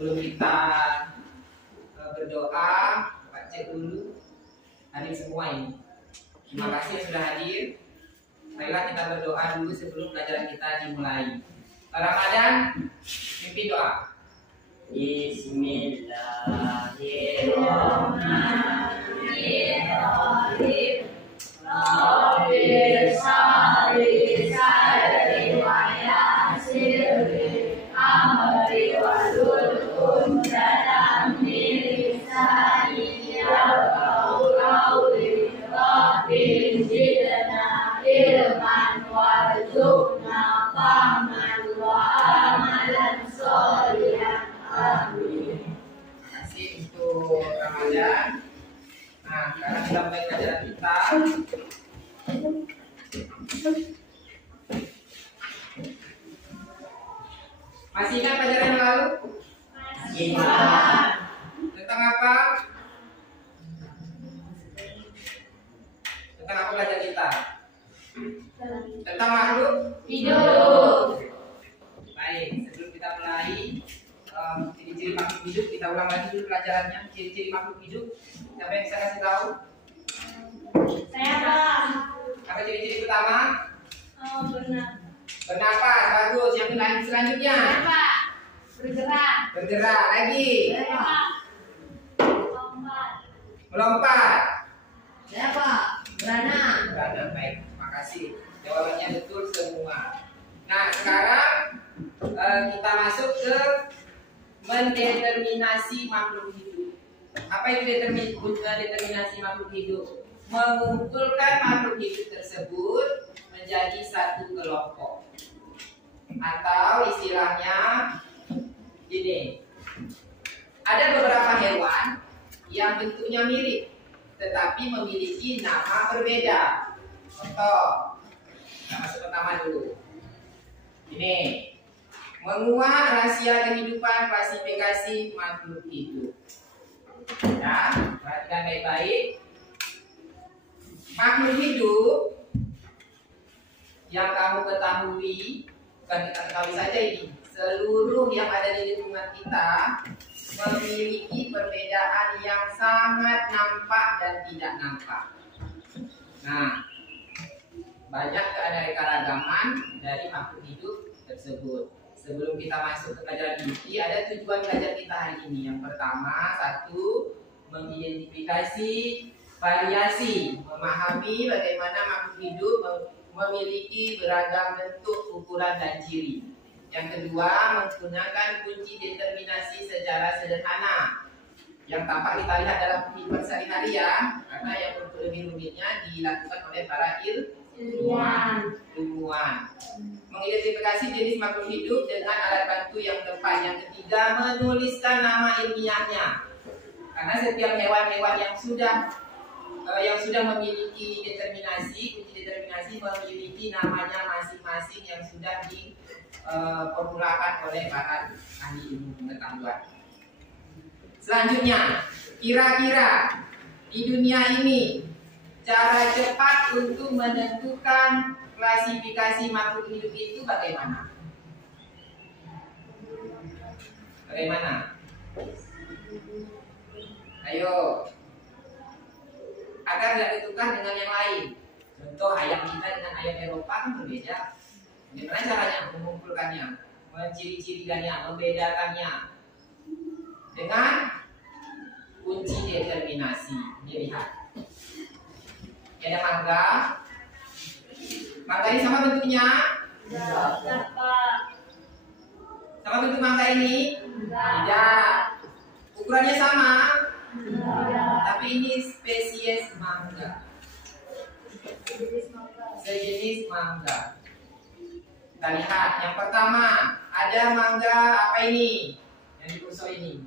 Sebelum kita berdoa, Pak cek dulu hadir semua ini. Terima kasih yang sudah hadir. Marilah kita berdoa dulu sebelum pelajaran kita dimulai. Ramadan, pimpin doa. Bismillahirrahmanirrahim. Rabbil sholli sadri wa yassirli amri wahlul 'uqdatam min lisani yafqahu qawli. Rabbi zidna ilman warzuqna fahman wa amalan sholihan. Amin. Terima kasih untuk Ramadan. Nah, sekarang kita mulai pelajaran kita. Masih ingat pelajaran yang lalu? Ingat. Tentang apa? Tentang apa pelajaran kita? Tentang makhluk Hidup. Baik, sebelum kita mulai ciri-ciri makhluk hidup, kita ulang lagi dulu pelajarannya. Ciri-ciri makhluk hidup. Siapa yang bisa kasih tahu? Saya Pak. Apa ciri-ciri pertama? Benar. Bernapas, bagus. Yang selanjutnya? Pak. Bergerak. Bergerak lagi. Pak. Lompat. Melompat. Saya Pak. Berenang. Berenang, baik. Terima kasih. Jawabannya betul semua. Nah, sekarang kita masuk ke mendeterminasi makhluk hidup. Apa itu determinasi makhluk hidup? Mengumpulkan makhluk hidup tersebut menjadi satu kelompok. Atau istilahnya gini. Ada beberapa hewan yang bentuknya mirip tetapi memiliki nama berbeda. Contoh, kita masuk pertama dulu. Ini menguak rahasia kehidupan klasifikasi makhluk hidup. Ya, perhatikan baik-baik. Makhluk hidup yang kamu ketahui, bukan kita ketahui saja ini, seluruh yang ada di lingkungan kita memiliki perbedaan yang sangat nampak dan tidak nampak. Nah, banyak keanekaragaman dari makhluk hidup tersebut. Sebelum kita masuk ke pelajaran inti, ada tujuan belajar kita hari ini. Yang pertama, satu, mengidentifikasi variasi, memahami bagaimana makhluk hidup memiliki beragam bentuk, ukuran, dan ciri. Yang kedua, menggunakan kunci determinasi secara sederhana yang tampak kita lihat dalam kehidupan sehari-hari ya, karena yang untuk lebih rumitnya dilakukan oleh para ilmuwan. Mengidentifikasi jenis makhluk hidup dengan alat bantu yang tepat. Yang ketiga, menuliskan nama ilmiahnya, karena setiap hewan-hewan yang sudah memiliki determinasi, kunci determinasi memiliki namanya masing-masing yang sudah diformulakan oleh para ahli ilmu pengetahuan. Selanjutnya, kira-kira di dunia ini cara cepat untuk menentukan klasifikasi makhluk hidup itu bagaimana? Bagaimana? Ayo. Agar tidak ditukar dengan yang lain. Contoh ayam kita dengan ayam Eropa kan berbeda. Bagaimana caranya mengumpulkannya, menciri-cirikannya, membedakannya? Dengan kunci determinasi. Dilihat. Ini ada mangga. Mangga ini sama bentuknya? Sama bentuk mangga ini? Tidak. Ukurannya sama? Tapi ini spesies mangga. Sejenis mangga. Kita lihat. Yang pertama, ada mangga apa ini? Yang dikusuk ini.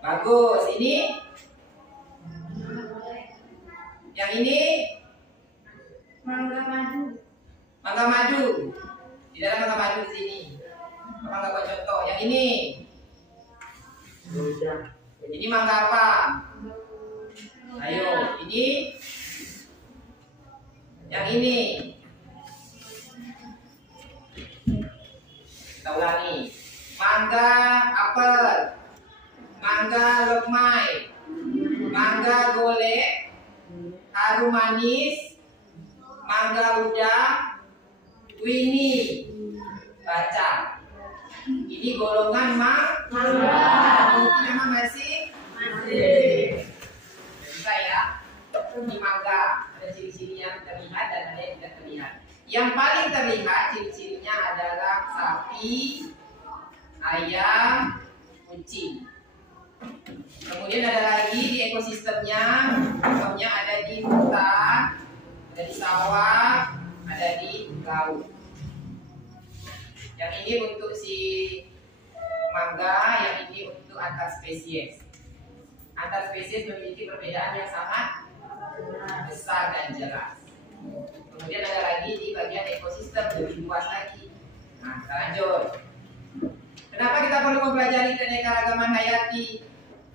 Bagus. Ini? Yang ini? Mangga madu. Mangga madu. Tidak ada mangga madu di sini. Apa nggak buat contoh? Yang ini? Ini mangga apa? Ayo, ini? Yang ini? Kita ulangi. Mangga apa harum manis, mangga udah, Winnie. Baca. Ini golongan mangga. Nama masih? Masih. Bisa ya? Ini mangga. Ada ciri-cirinya yang terlihat dan ada yang tidak terlihat. Yang paling terlihat ciri-cirinya adalah sapi, ayam, kucing. Kemudian ada lagi di ekosistemnya, contohnya ada di hutan, ada di sawah, ada di laut. Yang ini untuk si mangga, yang ini untuk antar spesies. Antar spesies memiliki perbedaan yang sangat besar dan jelas. Kemudian ada lagi di bagian ekosistem lebih luas lagi. Nah, kita lanjut. Kenapa kita perlu mempelajari keanekaragaman hayati?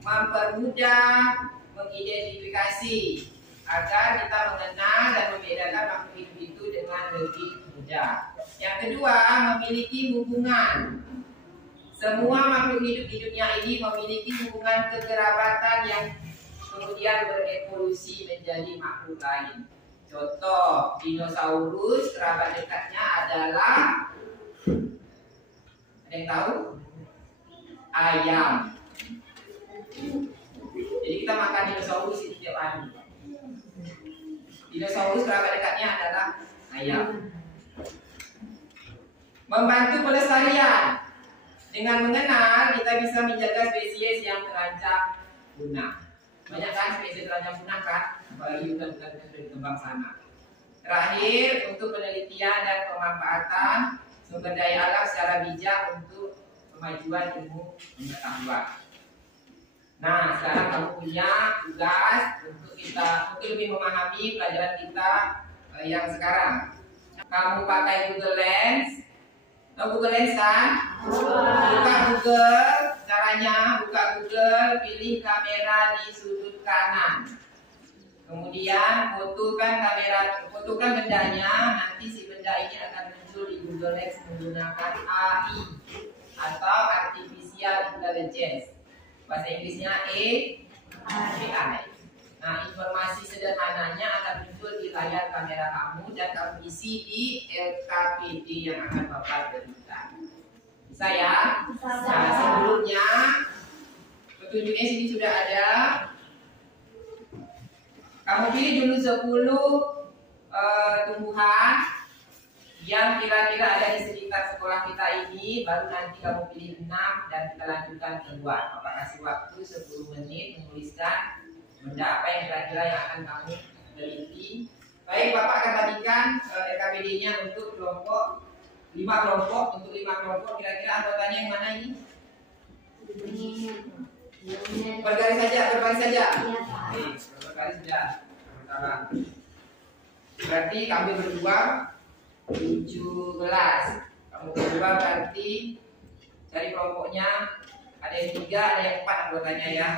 Mempermudah mengidentifikasi agar kita mengenal dan membedakan makhluk hidup itu dengan lebih mudah. Yang kedua, memiliki hubungan. Semua makhluk hidup di dunia ini memiliki hubungan kekerabatan yang kemudian berevolusi menjadi makhluk lain. Contoh, dinosaurus kerabat dekatnya adalah, ada yang tahu? Ayam. Jadi kita makan dinosaurus setiap hari. Dinosaurus kerabat dekatnya adalah ayam. Membantu pelestarian. Dengan mengenal, kita bisa menjaga spesies yang terancam punah. Banyak kan spesies terancam punah kan? Apalagi hutan-hutan yang sudah dikembang sana. Terakhir, untuk penelitian dan pemanfaatan sumber daya alam secara bijak untuk kemajuan ilmu pengetahuan. Nah, sekarang kamu punya tugas untuk lebih memahami pelajaran kita yang sekarang. Kamu pakai Google Lens. Tahu Google Lens kan? Buka Google. Caranya buka Google, pilih kamera di sudut kanan. Kemudian fotokan bendanya. Nanti si benda ini akan muncul di Google Lens menggunakan AI atau Artificial Intelligence. Bahasa Inggrisnya AI. Nah, informasi sederhananya akan muncul di layar kamera kamu dan kamu isi di LKPD yang akan Bapak berikan. Bisa ya? Nah, sebelumnya petunjuknya sini sudah ada. Kamu pilih dulu 10 tumbuhan yang kira-kira ada di sekitar sekolah kita ini, baru nanti kamu pilih 6 dan kita lanjutkan keluar. Bapak kasih waktu 10 menit menuliskan benda apa yang kira-kira yang akan kamu teliti. Baik, Bapak akan bagikan LKPD-nya untuk kelompok 5 kelompok. Untuk 5 kelompok kira-kira anggotanya yang mana ini? Bergaris saja. Oke, bergaris sudah. Sekarang. Berarti kami berdua 17. Kamu berdua berarti cari kelompoknya. Ada yang 3, ada yang 4 anggotanya ya.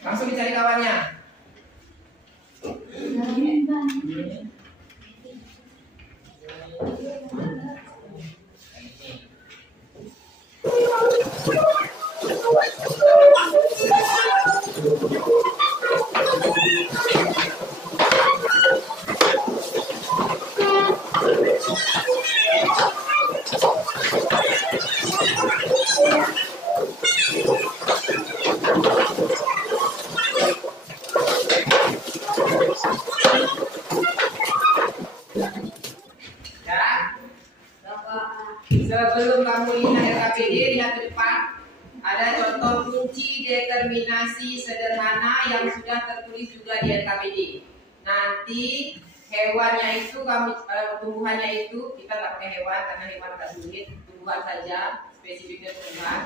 Langsung dicari kawannya. Sebelum kamu lihat LKPD, lihat ke depan. Ada contoh kunci determinasi sederhana yang sudah tertulis juga di LKPD. Nanti hewannya itu tumbuhannya itu kita nggak pakai hewan karena hewan nggak sulit, tumbuhan saja, spesifiknya tumbuhan.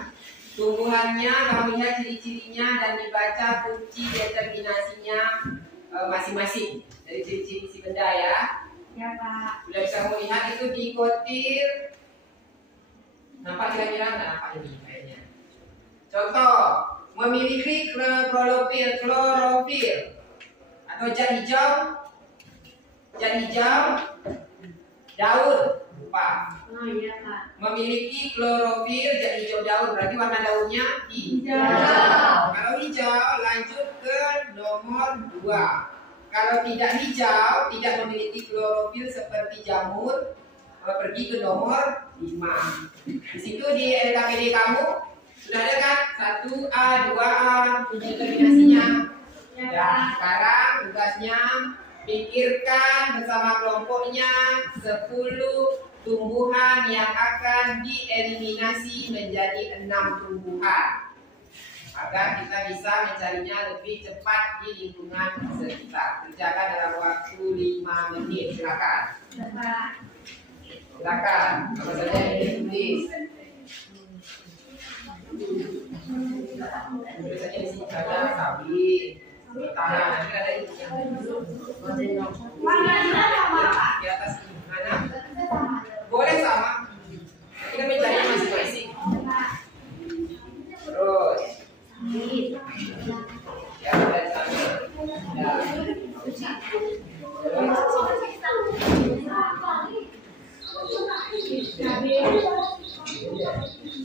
Tumbuhannya kamu lihat ciri-cirinya dan dibaca kunci determinasinya masing-masing dari ciri-ciri si benda ya. Ya Pak. Sudah bisa kamu lihat itu dikotir. Nampak kira-kira nggak nampak ini kayaknya. Contoh, memiliki klorofil atau zat hijau, daun, lupa. Oh iya Pak. memiliki klorofil jadi hijau daun, berarti warna daunnya Hijau. Kalau hijau lanjut ke nomor 2. Kalau tidak hijau, tidak memiliki klorofil seperti jamur, pergi ke nomor 5. Di situ di LKPD kamu sudah ada kan? 1A, 2A, determinasinya. Ya, sekarang tugasnya pikirkan bersama kelompoknya 10 tumbuhan yang akan dieliminasi menjadi 6 tumbuhan agar kita bisa mencarinya lebih cepat di lingkungan sekitar. Kerjakan dalam waktu 5 menit. Silakan. Silakan. Apa saja yang ditulis? Biasanya di sini ada sapi, tanah, nanti ada ini yang di atas ini. Mana? Boleh sama. Kita mencari masing-masing. Terus. Ya, dari sana. Ya.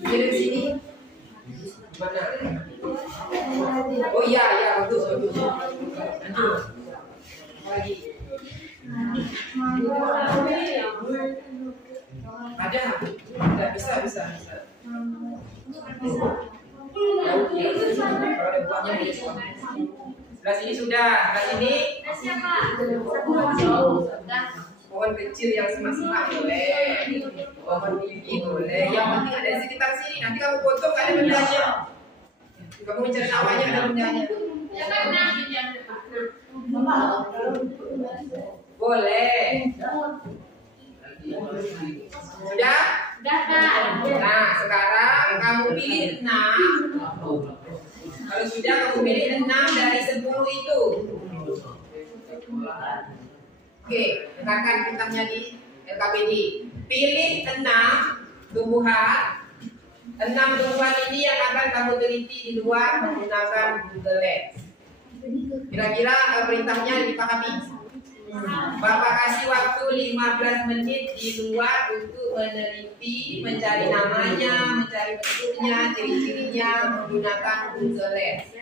Dari sini. Mana? Oh iya, ya, bagus. Lanjut. Lagi. Ada, bisa. Sebelah sini sudah, sebelah sini. Pohon kecil yang semak-semak boleh, pohon tinggi boleh. Yang penting ada di sekitar sini. Nanti kamu potong ada bendanya. Kamu mencari namanya ada bendanya. Boleh. Sudah? Nah, sekarang kamu pilih 6. Kalau sudah, kamu pilih 6 dari 10 itu. Oke, dengarkan kitabnya di LKPD. Pilih 6 tumbuhan. 6 tumbuhan ini yang akan kamu teliti di luar menggunakan Google Lens. Kira-kira perintahnya dipahami? Bapak kasih waktu 15 menit di luar untuk meneliti, mencari namanya, mencari bentuknya, ciri-cirinya menggunakan Google Lens.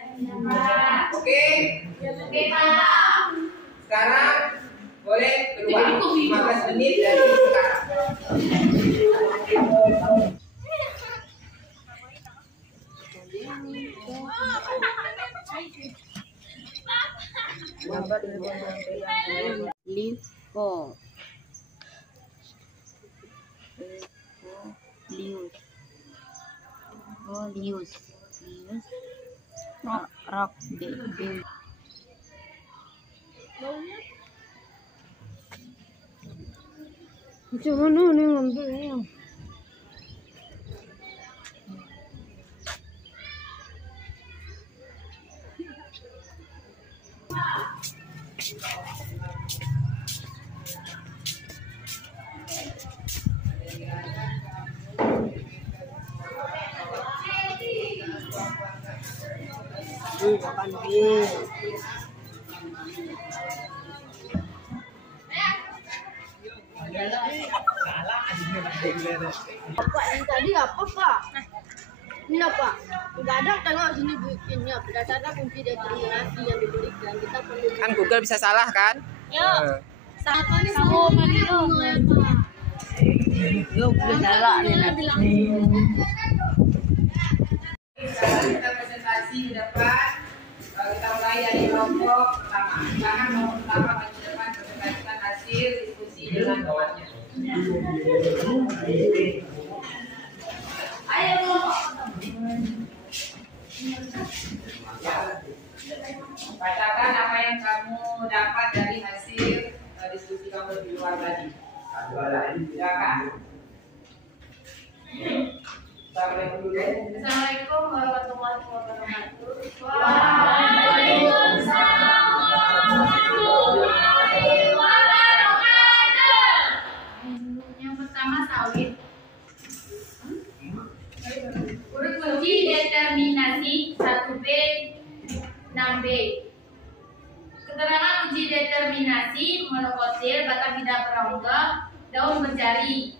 Oke? Oke, Pak. Sekarang boleh keluar 15 menit dari sekarang. Lipo, lius, rock, baby. Macam mana ni ngambilnya? Kapan Bapak yang tadi apa, Pak? Ini apa? Nggak ada, tengok sini bukunya. Berdasarkan kunci determinasi yang diberikan, kita perlu. Kan Google bisa salah kan? Yuk. Kamu meniru. Yuk, salah nih nanti. Kita presentasi di depan. Kita mulai dari kelompok pertama. Silakan kelompok pertama maju depan presentasikan hasil diskusi dengan kawannya. Ayo kelompok. Bacakan apa yang kamu dapat dari hasil diskusi kamu di luar tadi. Silakan. Assalamualaikum dulu. Assalamualaikum warahmatullahi wabarakatuh. Waalaikumsalam warahmatullahi wabarakatuh. Yang pertama sawit. Huruf kunci determinasi 1B 6B. Keterangan uji determinasi monokotil, batang tidak berongga, daun berjari.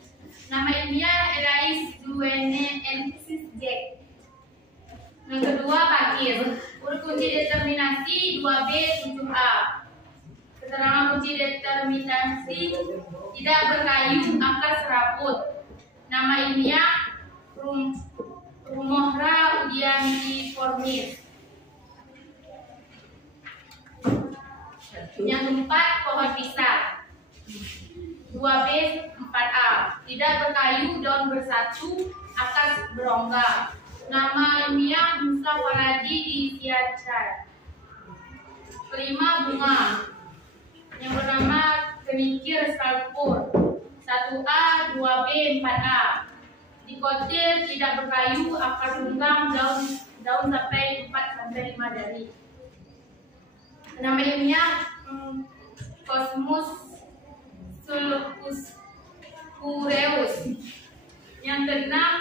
Nama ilmiah Elais Duene Ensis Jack. Yang kedua Bakir. Huruf kunci determinasi 2B 7A. Keterangan kunci determinasi tidak berkayu, akar serabut. Nama ilmiah Rumohra udiantiformis. Yang keempat pohon pisang 2B 4A. Tidak berkayu, daun bersatu, akar berongga. Nama ilmiah Musa Waladi di Siacar. Kelima bunga yang bernama kenikir salpur 1A 2B 4A. Dikotil, tidak berkayu, akar tunggang, daun sampai 4 sampai 5 dari. Nama ilmiah Cosmos sulcus cureus. Yang keenam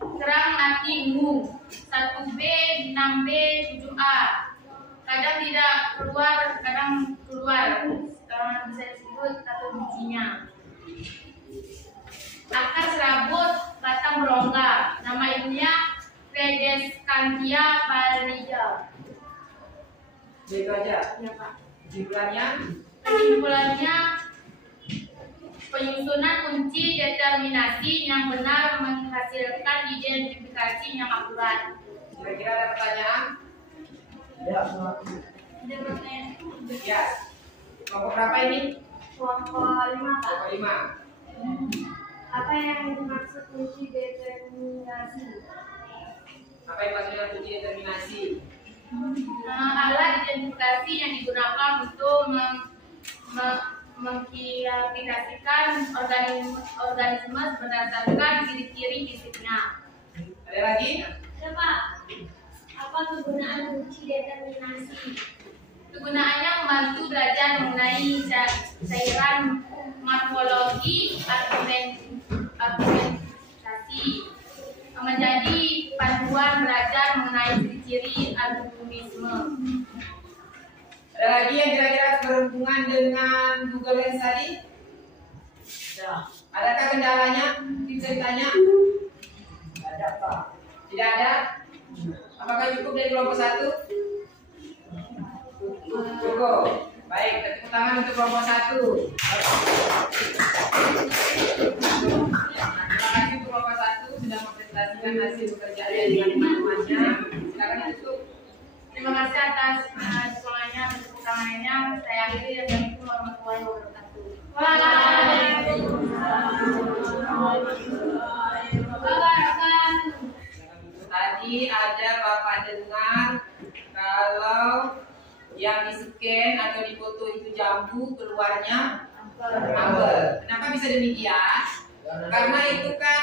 kerang nati ungu 1B 6B 7A. Kadang tidak keluar, kadang keluar. Bisa disebut atau bijinya. Akar serabut, batang berongga. Nama ilmiah Redescantia pallida. Itu aja. Ya, Pak. Kesimpulannya, penyusunan kunci determinasi yang benar menghasilkan identifikasi yang akurat. kira-kira ada pertanyaan? Ya. Kelompok berapa ini? Kelompok 5, Pak. Kelompok 5. Apa yang dimaksud kunci determinasi? Apa yang maksudnya kunci determinasi? Alat identifikasi yang digunakan untuk mengklasifikasikan organisme berdasarkan ciri-ciri fisiknya. Ada lagi? Ya, Pak. Apa kegunaan kunci determinasi? Kegunaannya membantu belajar mengenai cairan morfologi argumentasi, menjadi panduan belajar mengenai ciri-ciri algoritma. Ada lagi yang kira-kira berhubungan dengan Google Lens tadi? Adakah kendalanya? Mungkin ceritanya? Tidak ada, Pak. Tidak ada? Apakah cukup dari kelompok 1? Cukup. Baik, tepuk tangan untuk kelompok 1. Terima kasih untuk kelompok 1 sudah mempresentasikan hasil pekerjaannya dengan teman-temannya. Silakan ditutup. Terima kasih atas dukungannya, tepuk tangannya. Saya akhiri dan Assalamualaikum warahmatullahi wabarakatuh. Tadi ada Bapak dengar kalau yang di-scan atau difoto itu jambu, keluarnya apel. Kenapa bisa demikian? Karena itu kan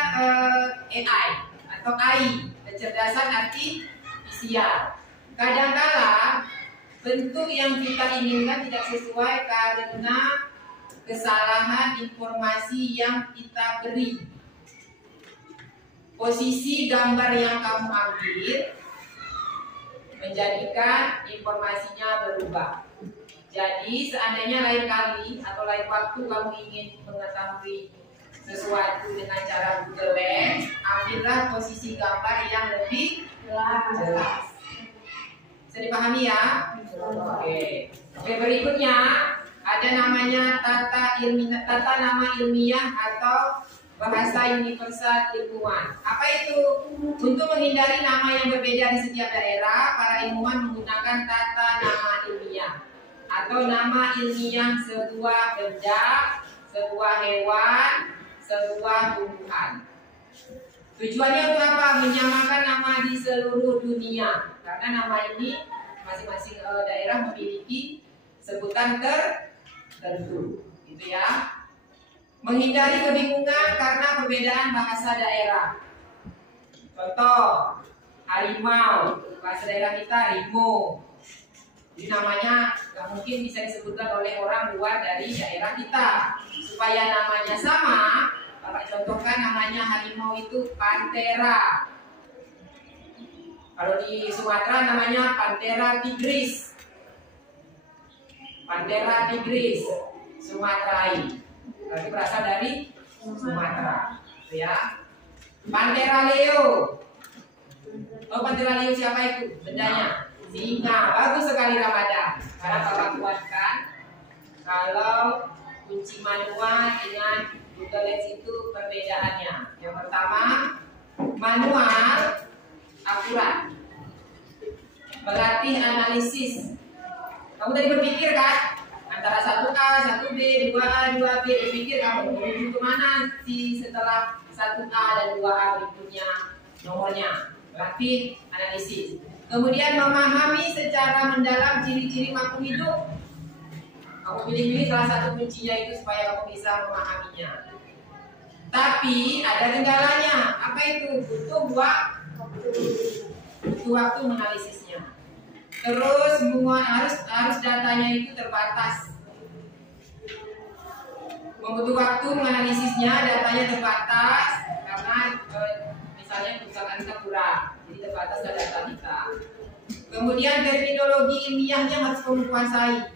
AI atau AI, kecerdasan artifisial. Kadang-kala bentuk yang kita inginkan tidak sesuai karena kesalahan informasi yang kita beri. Posisi gambar yang kamu ambil menjadikan informasinya berubah. Jadi seandainya lain kali atau lain waktu kamu ingin mengetahui sesuatu dengan cara Google Lens, ambillah posisi gambar yang lebih jelas. Bisa dipahami ya? Oke, berikutnya ada namanya tata nama ilmiah atau bahasa universal ilmuwan. Apa itu? Untuk menghindari nama yang berbeda di setiap daerah, para ilmuwan menggunakan tata nama ilmiah atau nama ilmiah sebuah benda, sebuah hewan, sebuah tumbuhan. Tujuannya untuk apa? Menyamakan nama di seluruh dunia. Karena nama ini masing-masing daerah memiliki sebutan tertentu, gitu ya. Menghindari kebingungan karena perbedaan bahasa daerah. Contoh, harimau, bahasa daerah kita harimau. Jadi namanya nggak mungkin bisa disebutkan oleh orang luar dari daerah kita. Supaya namanya sama, Bapak contohkan namanya harimau itu Panthera. Kalau di Sumatera namanya Panthera tigris. Panthera tigris, Sumaterae. Berarti berasal dari Sumatera. Itu ya. Panthera leo. Oh, Panthera leo siapa itu? Bendanya. Singa. Bagus sekali Ramadan. Karena Bapak kuatkan kalau kunci manual dengan Google Lens itu perbedaannya. Yang pertama, manual akurat, melatih analisis. Kamu tadi berpikir kan antara 1A, 1B, 2A, 2B, berpikir kamu menuju kemana sih setelah 1A dan 2A berikutnya nomornya. Melatih analisis. Kemudian memahami secara mendalam ciri-ciri makhluk hidup. Kamu pilih-pilih salah satu kuncinya itu supaya kamu bisa memahaminya. Tapi ada kendalanya. Apa itu? Butuh waktu menganalisisnya. Terus harus datanya itu terbatas. Membutuh waktu menganalisisnya, datanya terbatas karena misalnya perusahaan kita kurang, jadi terbatas data kita. Kemudian terminologi ilmiahnya harus kamu kuasai.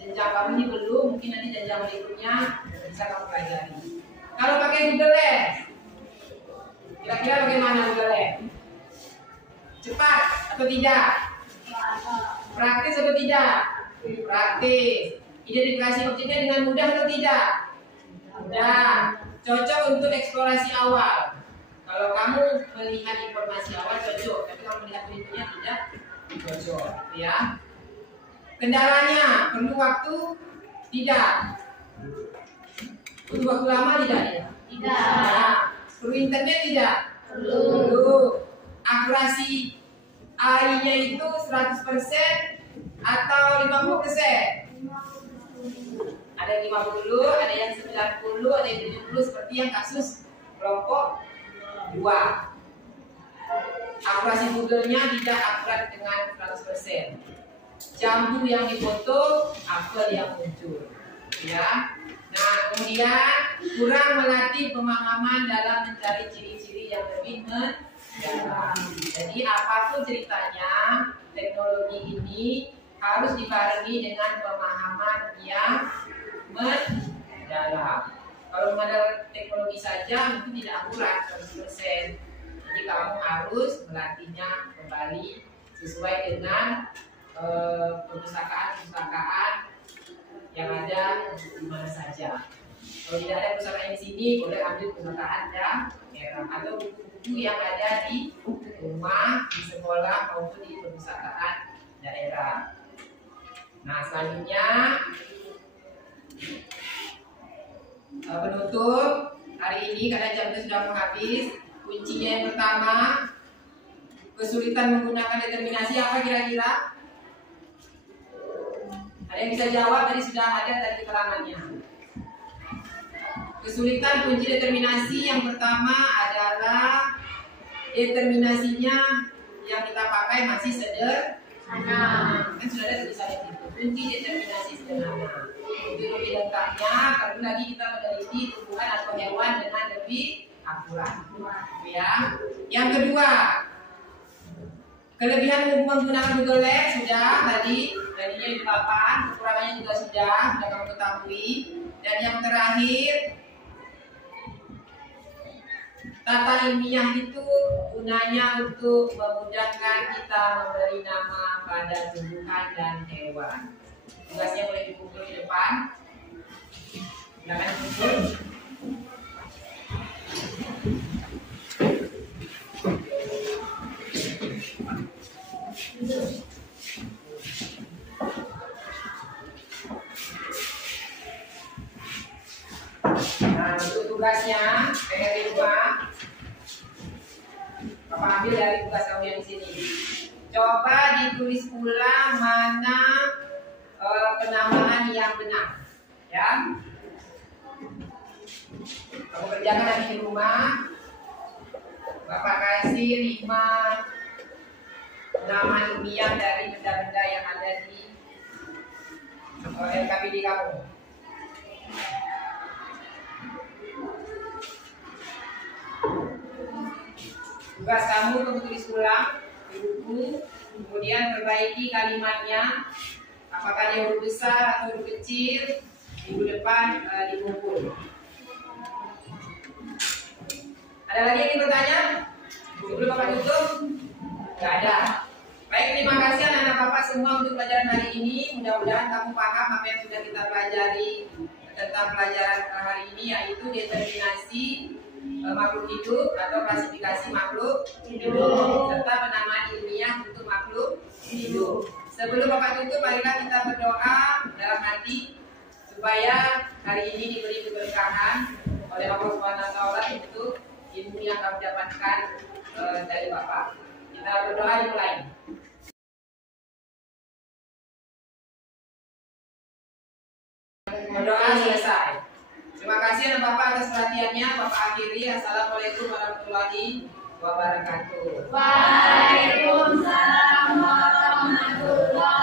Jenjang kamu ini belum, mungkin nanti jenjang berikutnya bisa kamu pelajari. Kalau pakai Google Lens, kira-kira bagaimana Google Lens? Cepat atau tidak? Praktis atau tidak? Praktis. Identifikasi objeknya dengan mudah atau tidak? Mudah. Cocok untuk eksplorasi awal. Kalau kamu melihat informasi awal cocok, tapi kalau melihat berikutnya tidak cocok, ya. Kendalanya perlu waktu? Tidak. Butuh waktu lama tidak ya? Tidak. Perlu internet tidak? Perlu. Akurasi AI-nya itu 100% atau 50%? Ada yang 50, ada yang 90, ada yang 70 seperti yang kasus kelompok 2. Akurasi Google-nya tidak akurat dengan 100%. Jambu yang difoto, apel yang muncul, ya. Nah, kemudian kurang melatih pemahaman dalam mencari ciri-ciri yang lebih mendalam. Jadi apapun ceritanya, teknologi ini harus dibarengi dengan pemahaman yang mendalam. Kalau mengandalkan teknologi saja mungkin tidak akurat 100%. Jadi kamu harus melatihnya kembali sesuai dengan perpustakaan yang ada di mana saja. Kalau tidak ada perpustakaan di sini, boleh ambil perpustakaan daerah atau buku-buku yang ada di rumah, di sekolah maupun di perpustakaan daerah. Nah, selanjutnya penutup hari ini karena jam itu sudah mau habis. Kuncinya yang pertama, kesulitan menggunakan determinasi apa kira-kira? Ada yang bisa jawab? Tadi sudah ada dari keterangannya. Kesulitan kunci determinasi yang pertama adalah determinasinya yang kita pakai masih sederhana. Kan sudah ada tulisannya itu. Kunci determinasi sederhana. Untuk lebih lengkapnya, perlu lagi kita meneliti tumbuhan atau hewan dengan lebih akurat. Ya. Yang kedua, kelebihan menggunakan Google Lens sudah tadinya di papan, kekurangannya juga sudah kamu ketahui. Dan yang terakhir, tata ilmiah itu gunanya untuk memudahkan kita memberi nama pada tumbuhan dan hewan. Tugasnya boleh dikumpul di depan. Silakan kumpul. Nah, untuk tugasnya PR di rumah, Bapak ambil dari tugas kamu yang di sini. Coba ditulis ulang mana penamaan yang benar, ya. Kamu kerjakan nanti di rumah. Bapak kasih 5 nama ilmiah dari benda-benda yang ada di LKPD kamu. Tugas kamu untuk tulis ulang di buku, kemudian perbaiki kalimatnya. Apakah dia huruf besar atau huruf kecil, minggu depan dikumpul. Ada lagi yang ingin bertanya? Sebelum Bapak tutup? Nggak ada. Baik, terima kasih anak-anak Bapak semua untuk pelajaran hari ini. Mudah-mudahan kamu paham apa yang sudah kita pelajari tentang pelajaran hari ini, yaitu determinasi makhluk hidup atau klasifikasi makhluk hidup serta penamaan ilmiah untuk makhluk hidup. Sebelum Bapak tutup, marilah kita berdoa dalam hati supaya hari ini diberi keberkahan oleh Allah SWT untuk ilmu yang kami dapatkan dari Bapak. Kita berdoa dimulai. Berdoa selesai. Terima kasih anak Bapak atas perhatiannya. Bapak akhiri. Assalamualaikum warahmatullahi wabarakatuh. Waalaikumsalam warahmatullahi